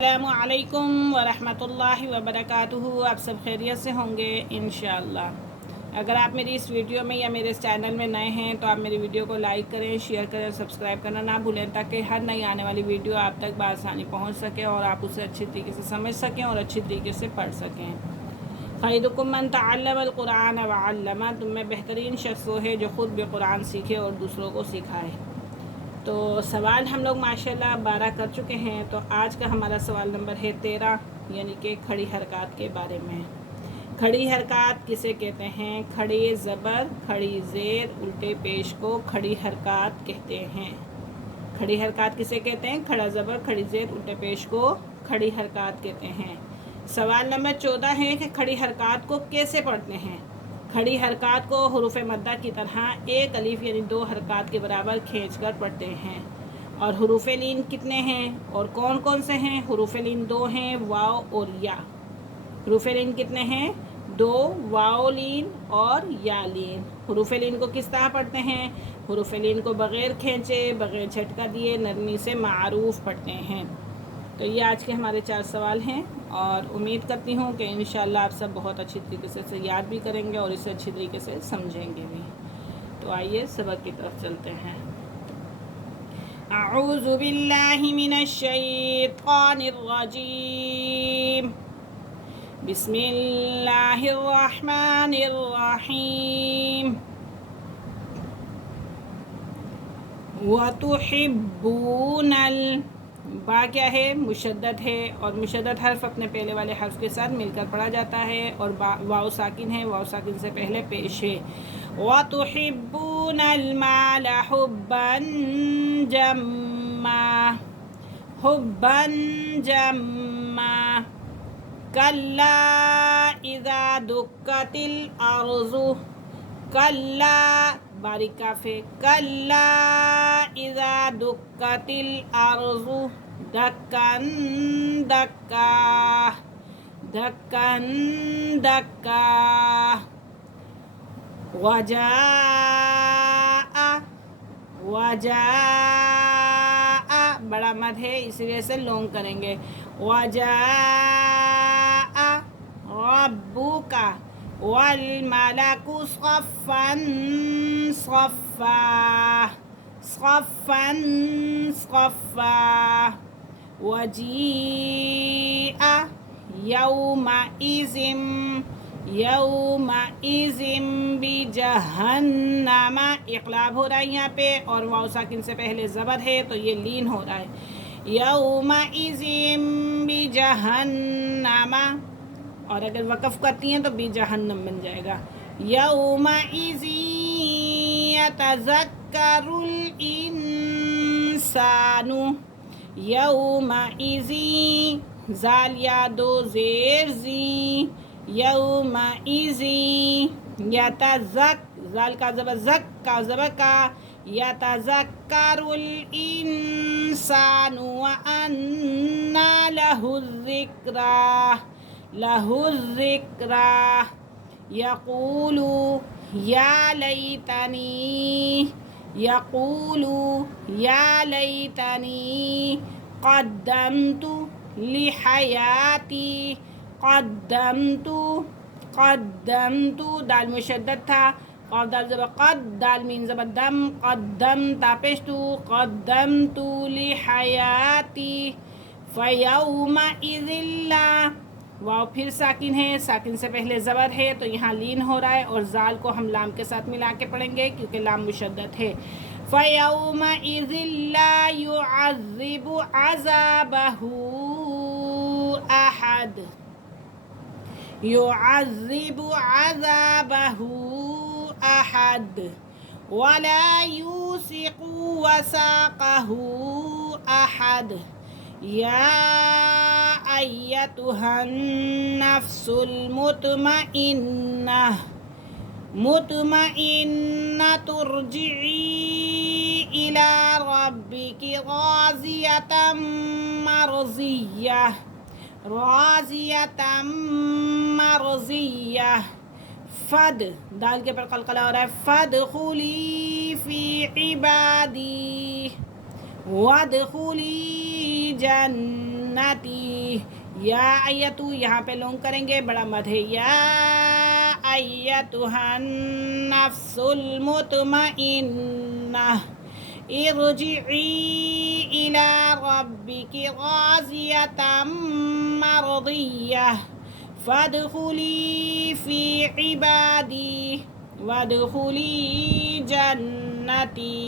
السلام علیکم ورحمۃ اللہ وبرکاتہ۔ آپ سب خیریت سے ہوں گے انشاءاللہ۔ اگر آپ میری اس ویڈیو میں یا میرے اس چینل میں نئے ہیں تو آپ میری ویڈیو کو لائک کریں، شیئر کریں، سبسکرائب کرنا نہ بھولیں تاکہ ہر نئی آنے والی ویڈیو آپ تک بآسانی پہنچ سکے اور آپ اسے اچھی طریقے سے سمجھ سکیں اور اچھی طریقے سے پڑھ سکیں۔ خیرکم من تعلم القرآن وعلمہ، تم میں بہترین شخص وہ ہے جو خود بھی قرآن سیکھے اور دوسروں کو سکھائے۔ تو سوال ہم لوگ ماشاءاللہ 12 کر چکے ہیں، تو آج کا ہمارا سوال نمبر ہے 13، یعنی کہ کھڑی حرکات کے بارے میں۔ کھڑی حرکات کسے کہتے ہیں؟ کھڑے زبر، کھڑی زیر، الٹے پیش کو کھڑی حرکات کہتے ہیں۔ کھڑی حرکات کسے کہتے ہیں؟ کھڑا زبر، کھڑی زیر، الٹے پیش کو کھڑی حرکات کہتے ہیں۔ سوال نمبر 14 ہے کہ کھڑی حرکات کو کیسے پڑھتے ہیں؟ کھڑی حرکات کو حروف مدہ کی طرح ایک الف یعنی 2 حرکات کے برابر کھینچ کر پڑھتے ہیں۔ اور حروف لین کتنے ہیں اور کون کون سے ہیں؟ حروف لین 2 ہیں، واو اور یا۔ حروف لین کتنے ہیں؟ 2، واو لین اور یا لین۔ حروف لین کو کس طرح پڑھتے ہیں؟ حروف لین کو بغیر کھینچے، بغیر جھٹکا دیے، نرمی سے معروف پڑھتے ہیں۔ تو یہ آج کے ہمارے 4 سوال ہیں، اور امید کرتی ہوں کہ انشاءاللہ آپ سب بہت اچھی طریقے سے اسے یاد بھی کریں گے اور اسے اچھی طریقے سے سمجھیں گے بھی۔ تو آئیے سبق کی طرف چلتے ہیں۔ اعوذ باللہ من الشیطان الرجیم، بسم اللہ الرحمن الرحیم۔ وَتُحِبُّونَ با کیا ہے؟ مشدد ہے، اور مشدد حرف اپنے پہلے والے حرف کے ساتھ مل کر پڑھا جاتا ہے، اور واو ساکن ہے، واو ساکن سے پہلے پیش ہے۔ وَتُحِبُّونَ الْمَالَ حُبًّا جَمًّا، حُبًّا جَمًّا۔ کَلَّا اِذَا دُکَّتِ الْأَرْضُ، کَلَّا باریک کاف ہے، کَلَّا اِذَا دُکَّتِ الْأَرْضُ دَکًّا دَکًّا، دَکًّا دَکًّا۔ وَجَاءَ، وَجَاءَ بڑا مد ہے اسی وجہ سے لونگ کریں گے۔ وَجَاءَ رَبُّکَ وَالْمَلَكُ صَفًّا صَفًّا، صَفًّا صَفًّا۔ وَجِیءَ یَوْمَئِذٍ، یومئذ بجہنم، اقلاب ہو رہا ہے یہاں پہ، اور واو ساکن سے پہلے زبر ہے تو یہ لین ہو رہا ہے۔ یومئذ بجہنم، اور اگر وقف کرتی ہیں تو بجہنم بن جائے گا۔ یومئذ یتذکر الانسان، یومئذ زال یا 2 زیر زی، یومئذ زال کا زبر زک کا زبر کا، یتذکر الانسان وانى لہ الذکریٰ، لہ الذکریٰ۔ یقول یا لیتنی، یقول یا لیتنی قدمت لحیاتی، قدمت، قدمت دال مشدد تھا، قاف دال زبر قد، دال میم زبر دم، قدمت پیش تو، قدمت لحیاتی۔ فیومئذ لا، واو پھر ساکن ہے، ساکن سے پہلے زبر ہے تو یہاں لین ہو رہا ہے، اور زال کو ہم لام کے ساتھ ملا کے پڑھیں گے کیونکہ لام مشدد ہے۔ فیومئذ لا یعذب عذابہ احد، یعذب عذابہ احد، ولا یوثق وثاقہ احد۔ یا ایتھا النفس المطمئنہ، مطمئنۃ ارجعی الی ربک راضیۃ مرضیہ، راضیۃ مرضیہ۔ فد دال کے پر قلقلہ ہو رہا ہے، فادخلی فی عبادی، وادخلی جنتی، جنتی، یا ایتو یہاں پہ لونگ کریں گے، بڑا مد ہے، یا ایتها النفس المطمئنہ ارجعی الی ربک راضیۃ مرضیہ فادخلی فی عبادی وادخلی جنتی۔